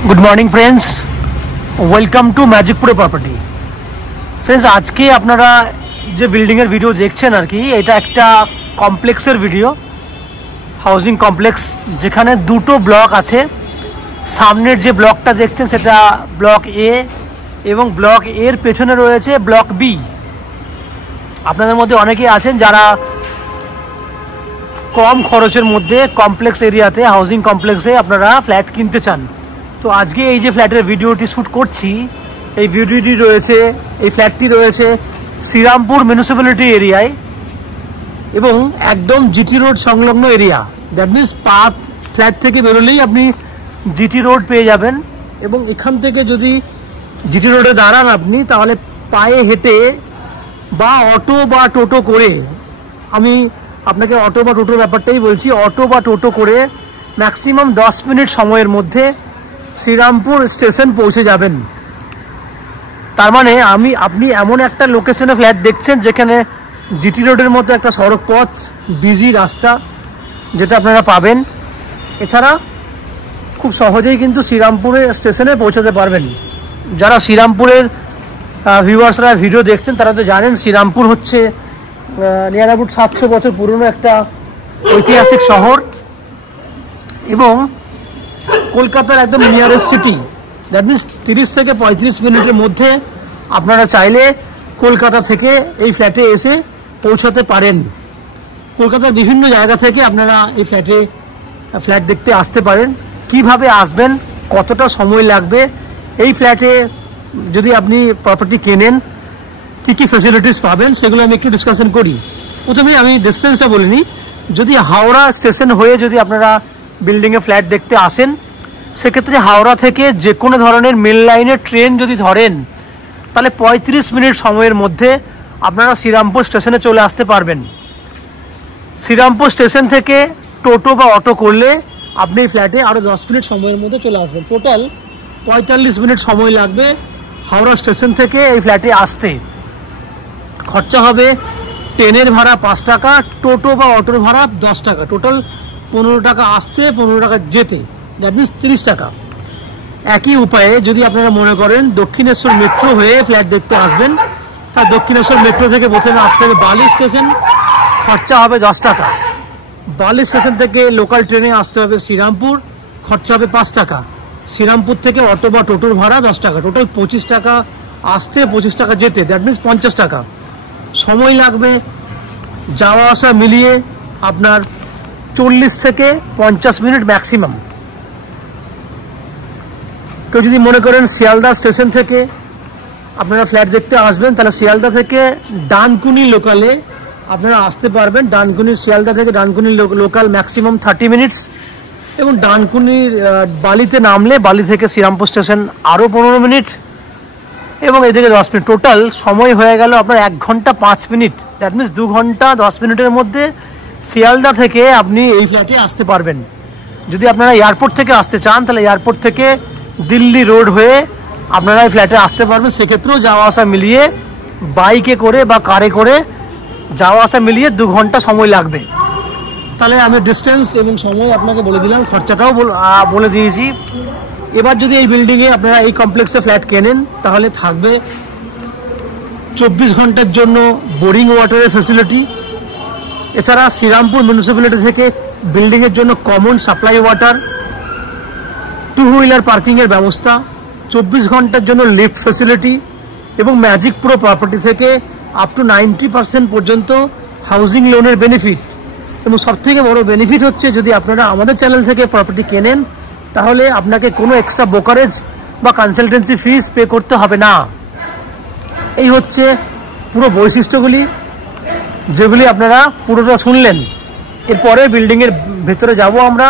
Good morning friends, welcome to मैजिकपुरे property. Friends, आज के अपनारा जो बिल्डिंगेर भिडियो देखছেন আর কি, এটা একটা কমপ্লেক্সের ভিডিও। হাউজিং কমপ্লেক্স যেখানে দুটো ব্লক আছে। সামনের যে ব্লকটা দেখছেন সেটা ব্লক এ এবং ব্লক এর পেছনে রয়েছে ব্লক বি। আপনাদের মধ্যে অনেকেই আছেন যারা কম খরচের মধ্যে কমপ্লেক্স এরিয়াতে হাউজিং কমপ্লেক্সে আপনারা ফ্ল্যাট কিনতে চান। তো আজকে এই যে ফ্ল্যাটের ভিডিওটি শ্যুট করছি, এই ভিডিওটি রয়েছে, এই ফ্ল্যাটটি রয়েছে শ্রীরামপুর মিউনিসিপ্যালিটি এরিয়ায় এবং একদম জিটি রোড সংলগ্ন এরিয়া। দ্যাট মিনস ফ্ল্যাট থেকে বেরোলেই আপনি জিটি রোড পেয়ে যাবেন এবং এখান থেকে যদি জিটি রোডে দাঁড়ান আপনি, তাহলে পায়ে হেঁটে বা অটো বা টোটো করে, আমি আপনাকে অটো বা টোটোর ব্যাপারটাই বলছি, অটো বা টোটো করে ম্যাক্সিমাম 10 মিনিট সময়ের মধ্যে শ্রীরামপুর স্টেশন পৌঁছে যাবেন। তার মানে আপনি এমন একটা লোকেশনে ফ্ল্যাট দেখছেন যেখানে জিটি রোডের মতো একটা সড়ক পথ, বিজি রাস্তা যেটা আপনারা পাবেন। এছাড়া খুব সহজেই কিন্তু শ্রীরামপুরে স্টেশনে পৌঁছাতে পারবেন। যারা শ্রীরামপুরের ভিউয়ার্সরা ভিডিও দেখছেন তারা তো জানেন শ্রীরামপুর হচ্ছে নিয়ার অ্যাবাউট 700 বছর পুরনো একটা ঐতিহাসিক শহর এবং কলকাতার একদম নিয়ারেস্ট সিটি। দ্যাট মিনস 30 থেকে 35 মিনিটের মধ্যে আপনারা চাইলে কলকাতা থেকে এই ফ্ল্যাটে এসে পৌঁছাতে পারেন। কলকাতার বিভিন্ন জায়গা থেকে আপনারা এই ফ্ল্যাট দেখতে আসতে পারেন। কিভাবে আসবেন, কতটা সময় লাগবে, এই ফ্ল্যাটে যদি আপনি প্রপার্টি কেনেন কী কী ফ্যাসিলিটিস পাবেন সেগুলো আমি একটু ডিসকাশন করি। প্রথমে আমি ডিস্টেন্সটা বলিনি। যদি হাওড়া স্টেশন হয়ে যদি আপনারা বিল্ডিংয়ে ফ্ল্যাট দেখতে আসেন, সেক্ষেত্রে হাওড়া থেকে যে কোনো ধরনের মেল লাইনের ট্রেন যদি ধরেন, তাহলে 35 মিনিট সময়ের মধ্যে আপনারা শ্রীরামপুর স্টেশনে চলে আসতে পারবেন। শ্রীরামপুর স্টেশন থেকে টোটো বা অটো করলে আপনি ফ্ল্যাটে আরও 10 মিনিট সময়ের মধ্যে চলে আসবেন। টোটাল 45 মিনিট সময় লাগবে হাওড়া স্টেশন থেকে এই ফ্ল্যাটে আসতে। খরচা হবে ট্রেনের ভাড়া 5 টাকা, টোটো বা অটোর ভাড়া 10 টাকা, টোটাল 15 টাকা আসতে, 15 টাকা যেতে, দ্যাট মিনস 30 টাকা। একই উপায়ে যদি আপনারা মনে করেন দক্ষিণেশ্বর মেট্রো হয়ে ফ্ল্যাট দেখতে আসবেন, তা দক্ষিণেশ্বর মেট্রো থেকে প্রথমে আসতে হবে বালি স্টেশন, খরচা হবে 10 টাকা। বালি স্টেশন থেকে লোকাল ট্রেনে আসতে হবে শ্রীরামপুর, খরচা হবে 5 টাকা। শ্রীরামপুর থেকে অটো বা টোটোর ভাড়া 10 টাকা, টোটাল 25 টাকা আসতে, 25 টাকা যেতে, দ্যাট মিনস 50 টাকা। সময় লাগবে যাওয়া আসা মিলিয়ে আপনার 40 থেকে 50 মিনিট ম্যাক্সিমাম। কেউ যদি মনে করেন শিয়ালদা স্টেশন থেকে আপনারা ফ্ল্যাট দেখতে আসবেন, তাহলে শিয়ালদা থেকে ডানকুনি লোকালে আপনারা আসতে পারবেন। শিয়ালদা থেকে ডানকুনি লোকাল ম্যাক্সিমাম 30 মিনিটস এবং ডানকুনির বালিতে নামলে বালি থেকে শ্রীরামপুর স্টেশন আরও 15 মিনিট এবং এদিকে 10 মিনিট। টোটাল সময় হয়ে গেল আপনার 1 ঘন্টা 5 মিনিট। দ্যাট মিনস 2 ঘন্টা 10 মিনিটের মধ্যে শিয়ালদা থেকে আপনি এই ফ্ল্যাটে আসতে পারবেন। যদি আপনারা এয়ারপোর্ট থেকে আসতে চান, তাহলে এয়ারপোর্ট থেকে দিল্লি রোড হয়ে আপনারা এই ফ্ল্যাটে আসতে পারবেন। সেক্ষেত্রেও যাওয়া আসা মিলিয়ে বাইকে করে বা কারে করে যাওয়া আসা মিলিয়ে 2 ঘন্টা সময় লাগবে। তাহলে আমি ডিস্টেন্স এবং সময় আপনাকে বলে দিলাম, খরচাটাও বলে দিয়েছি। এবার যদি এই বিল্ডিংয়ে আপনারা এই কমপ্লেক্সে ফ্ল্যাট কেনেন, তাহলে থাকবে 24 ঘন্টার জন্য বোরিং ওয়াটারের ফেসিলিটি। এছাড়া শ্রীরামপুর মিউনিসিপ্যালিটি থেকে বিল্ডিংয়ের জন্য কমন সাপ্লাই ওয়াটার, 2 হুইলার পার্কিংয়ের ব্যবস্থা, 24 ঘন্টার জন্য লিফট ফেসিলিটি এবং ম্যাজিকপুরে প্রপার্টি থেকে আপ টু 90% পর্যন্ত হাউজিং লোনের বেনিফিট। এবং সবথেকে বড় বেনিফিট হচ্ছে, যদি আপনারা আমাদের চ্যানেল থেকে প্রপার্টি কেনেন, তাহলে আপনাকে কোনো এক্সট্রা ব্রোকারেজ বা কনসালটেন্সি ফিস পে করতে হবে না। এই হচ্ছে পুরো বৈশিষ্ট্যগুলি, যেগুলি আপনারা পুরোটা শুনলেন। এরপরে বিল্ডিংয়ের ভেতরে যাব আমরা,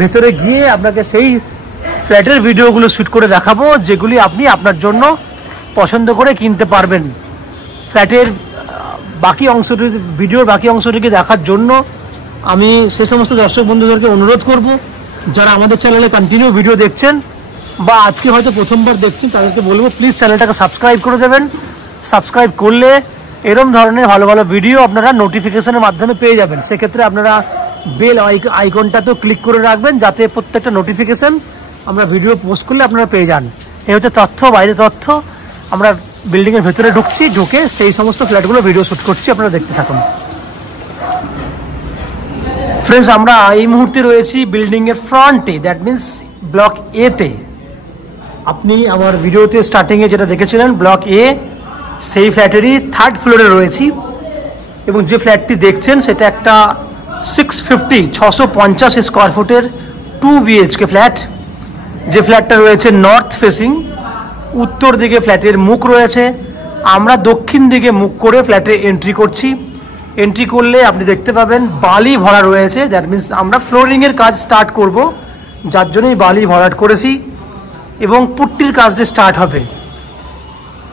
ভেতরে গিয়ে আপনাকে সেই ফ্ল্যাটের ভিডিওগুলো শ্যুট করে দেখাবো যেগুলি আপনি আপনার জন্য পছন্দ করে কিনতে পারবেন। ফ্ল্যাটের ভিডিওর বাকি অংশটিকে দেখার জন্য আমি সেই সমস্ত দর্শক বন্ধুদেরকে অনুরোধ করব, যারা আমাদের চ্যানেলে কন্টিনিউ ভিডিও দেখছেন বা আজকে হয়তো প্রথমবার দেখছেন, তাদেরকে বলবো প্লিজ চ্যানেলটাকে সাবস্ক্রাইব করে দেবেন। সাবস্ক্রাইব করলে এরম ধরনের ভালো ভালো ভিডিও আপনারা নোটিফিকেশনের মাধ্যমে পেয়ে যাবেন। সেক্ষেত্রে আপনারা বেল আইকনটা তো ক্লিক করে রাখবেন, যাতে প্রত্যেকটা নোটিফিকেশন আমরা ভিডিও পোস্ট করলে আপনারা পেয়ে যান। এই হচ্ছে তথ্য, বাইরে তথ্য। আমরা বিল্ডিংয়ের ভেতরে ঢুকছি, ঢুকে সেই সমস্ত ফ্ল্যাটগুলো ভিডিও শ্যুট করছি, আপনারা দেখতে থাকুন। ফ্রেন্ডস, আমরা এই মুহূর্তে রয়েছি বিল্ডিংয়ের ফ্রন্টে, দ্যাট মিনস ব্লক এতে। আপনি আমার ভিডিওতে স্টার্টিংয়ে যেটা দেখেছিলেন ব্লক এ, সেই ফ্ল্যাটেরই 3rd ফ্লোরে রয়েছি। এবং যে ফ্ল্যাটটি দেখছেন সেটা একটা 650 স্কোয়ার ফুটের 2 BHK ফ্ল্যাট। যে ফ্ল্যাটটা রয়েছে নর্থ ফেসিং, উত্তর দিকে ফ্ল্যাটের মুখ রয়েছে। আমরা দক্ষিণ দিকে মুখ করে ফ্ল্যাটে এন্ট্রি করছি। এন্ট্রি করলে আপনি দেখতে পাবেন বালি ভরা রয়েছে, দ্যাট মিনস আমরা ফ্লোরিংয়ের কাজ স্টার্ট করব, যার জন্যই বালি ভরাট করেছি এবং পুট্টির কাজটা স্টার্ট হবে।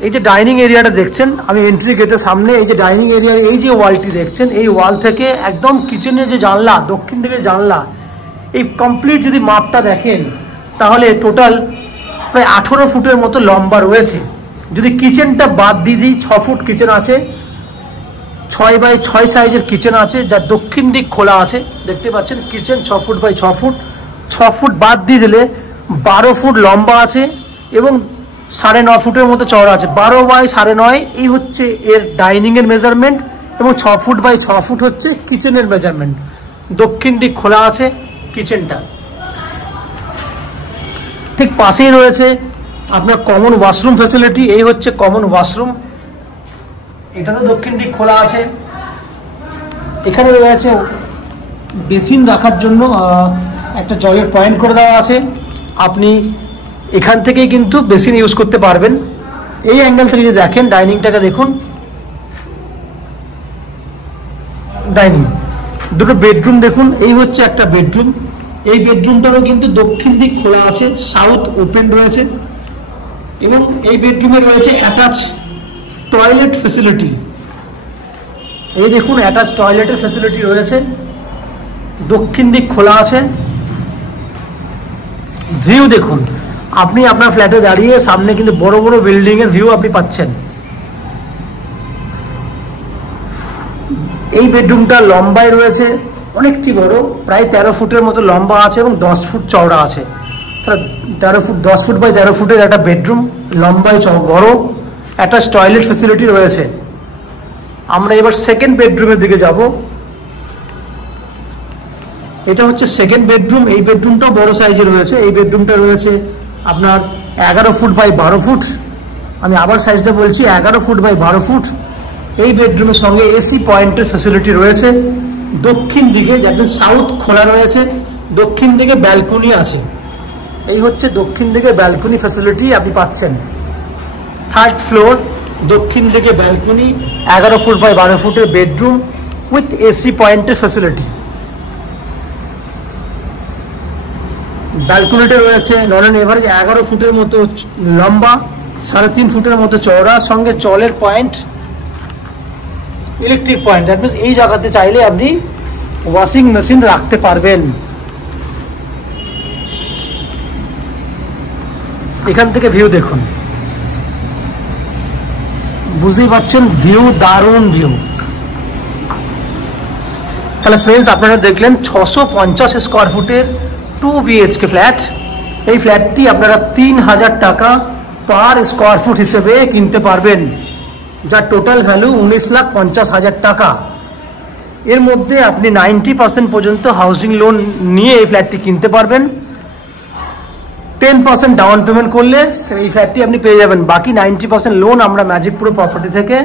এই যে ডাইনিং এরিয়াটা দেখছেন, আমি এন্ট্রি গেটের সামনে, এই যে ডাইনিং এরিয়ার এই যে ওয়ালটি দেখছেন, এই ওয়াল থেকে একদম কিচেনের যে জানলা, দক্ষিণ দিকের জানলা, এই কমপ্লিট যদি মাপটা দেখেন তাহলে টোটাল প্রায় 18 ফুটের মতো লম্বা রয়েছে। যদি কিচেনটা বাদ দিয়ে দিই, 6 ফুট কিচেন আছে, 6 বাই 6 সাইজের কিচেন আছে, যার দক্ষিণ দিক খোলা আছে। দেখতে পাচ্ছেন kitchen 6 foot by 6 foot. 6 foot বাদ দিয়ে দিলে 12 ফুট লম্বা আছে এবং 9.5 ফুটের মতো চওড়া আছে। 12 বাই 9.5 এই হচ্ছে এর ডাইনিংয়ের মেজারমেন্ট এবং 6 ফুট বাই 6 ফুট হচ্ছে কিচেনের মেজারমেন্ট। দক্ষিণ দিক খোলা আছে কিচেনটা। ঠিক পাশেই রয়েছে আপনার কমন ওয়াশরুম ফ্যাসিলিটি। এই হচ্ছে কমন ওয়াশরুম, এটা তো দক্ষিণ দিক খোলা আছে। এখানে রয়েছে বেসিন রাখার জন্য একটা জলের পয়েন্ট করে দেওয়া আছে। আপনি এখান থেকেই কিন্তু বেসিন ইউজ করতে পারবেন। এই অ্যাঙ্গেল থেকে যদি দেখেন, ডাইনিংটাকে দেখুন, ডাইনিং, দুটো বেডরুম দেখুন। এই হচ্ছে একটা বেডরুম, এই বেডরুমটারও কিন্তু দক্ষিণ দিক খোলা আছে, সাউথ ওপেন রয়েছে এবং এই বেডরুমে রয়েছে অ্যাটাচ টয়লেট ফেসিলিটি। এই দেখুন অ্যাটাচ টয়লেটের ফেসিলিটি রয়েছে, দক্ষিণ দিক খোলা আছে। ভিউ দেখুন, আপনি আপনার ফ্ল্যাটে দাঁড়িয়ে সামনে কিন্তু বড় বড় বিল্ডিং এর ভিউ আপনি পাচ্ছেন। এই বেডরুমটা লম্বায় রয়েছে অনেকটি বড়, প্রায় 13 ফুটের মতো লম্বা আছে এবং 10 ফুট চওড়া আছে। 13 ফুট 10 ফুট বাই 13 ফুটের একটা বেডরুম, লম্বায় বড়, অ্যাটাচ টয়লেট ফেসিলিটি রয়েছে। আমরা এবার সেকেন্ড বেডরুমের দিকে যাব। এটা হচ্ছে সেকেন্ড বেডরুম। এই বেডরুমটাও বড় সাইজের রয়েছে। এই বেডরুমটা রয়েছে আপনার 11 ফুট বাই 12 ফুট। আমি আবার সাইজটা বলছি, 11 ফুট বাই 12 ফুট। এই বেডরুমের সঙ্গে এসি পয়েন্টের ফ্যাসিলিটি রয়েছে। দক্ষিণ দিকে যেমন সাউথ খোলা রয়েছে, দক্ষিণ দিকে ব্যালকনি আছে। এই হচ্ছে দক্ষিণ দিকে ব্যালকনি ফ্যাসিলিটি আপনি পাচ্ছেন। 3rd ফ্লোর, দক্ষিণ দিকে ব্যালকনি, 11 ফুট বাই 12 ফুটের বেডরুম উইথ এসি পয়েন্টের ফ্যাসিলিটি। ব্যালকনিটা রয়েছে নন অ্যান্ড এভারেজ 11 ফুটের মতো লম্বা, 3.5 ফুটের মতো চওড়া, সঙ্গে জলের point, electric point. That means এই জায়গাতে চাইলে আপনি ওয়াশিং মেশিন রাখতে পারবেন। এখান থেকে ভিউ দেখুন, বুঝতেই পারছেন ভিউ, দারুণ ভিউ। তাহলে ফ্রেন্ডস, আপনারা দেখলেন 650 স্কোয়ার ফুটের 2 BHK ফ্ল্যাট। এই ফ্ল্যাটটি আপনারা 3000 টাকা পার স্কোয়ার ফুট হিসেবে কিনতে পারবেন, যার টোটাল ভ্যালু 19,50,000 টাকা। এর মধ্যে আপনি 90% পর্যন্ত হাউজিং লোন নিয়ে এই ফ্ল্যাটটি কিনতে পারবেন। 10% ডাউন পেমেন্ট করলে এই ফ্ল্যাটটি আপনি পেয়ে যাবেন। বাকি 90% লোন আমরা ম্যাজিক প্রো প্রপার্টি থেকে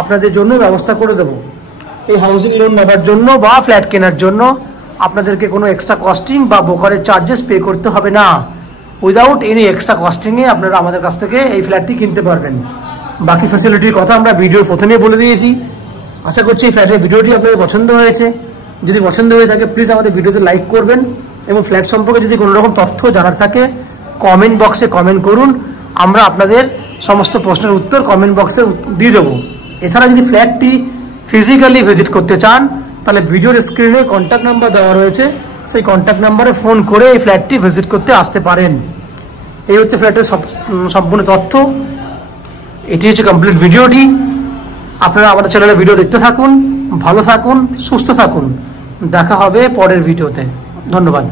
আপনাদের জন্য ব্যবস্থা করে দেব। এই হাউজিং লোন নেবার জন্য বা ফ্ল্যাট কেনার জন্য আপনাদেরকে কোনো এক্সট্রা কস্টিং বা ব্রোকারেজ চার্জেস পে করতে হবে না। উইদাউট এনি এক্সট্রা কস্টিংয়ে আপনারা আমাদের কাছ থেকে এই ফ্ল্যাটটি কিনতে পারবেন। বাকি ফ্যাসিলিটির কথা আমরা ভিডিওর প্রথমেই বলে দিয়েছি। আশা করছি এই ফ্ল্যাটের ভিডিওটি আপনাদের পছন্দ হয়েছে। যদি পছন্দ হয়ে থাকে প্লিজ আমাদের ভিডিওতে লাইক করবেন এবং ফ্ল্যাট সম্পর্কে যদি কোনো রকম তথ্য জানার থাকে কমেন্ট বক্সে কমেন্ট করুন। আমরা আপনাদের সমস্ত প্রশ্নের উত্তর কমেন্ট বক্সে দিয়ে দেবো। এছাড়া যদি ফ্ল্যাটটি ফিজিক্যালি ভিজিট করতে চান তাহলে ভিডিওর স্ক্রিনে কন্ট্যাক্ট নাম্বার দেওয়া রয়েছে, সেই কন্ট্যাক্ট নাম্বারে ফোন করে এই ফ্ল্যাটটি ভিজিট করতে আসতে পারেন। এই হচ্ছে ফ্ল্যাটের সম্পূর্ণ তথ্য। এটি হচ্ছে কমপ্লিট ভিডিওটি। আপনারা আমাদের চ্যানেলে ভিডিও দেখতে থাকুন, ভালো থাকুন, সুস্থ থাকুন। দেখা হবে পরের ভিডিওতে। ধন্যবাদ।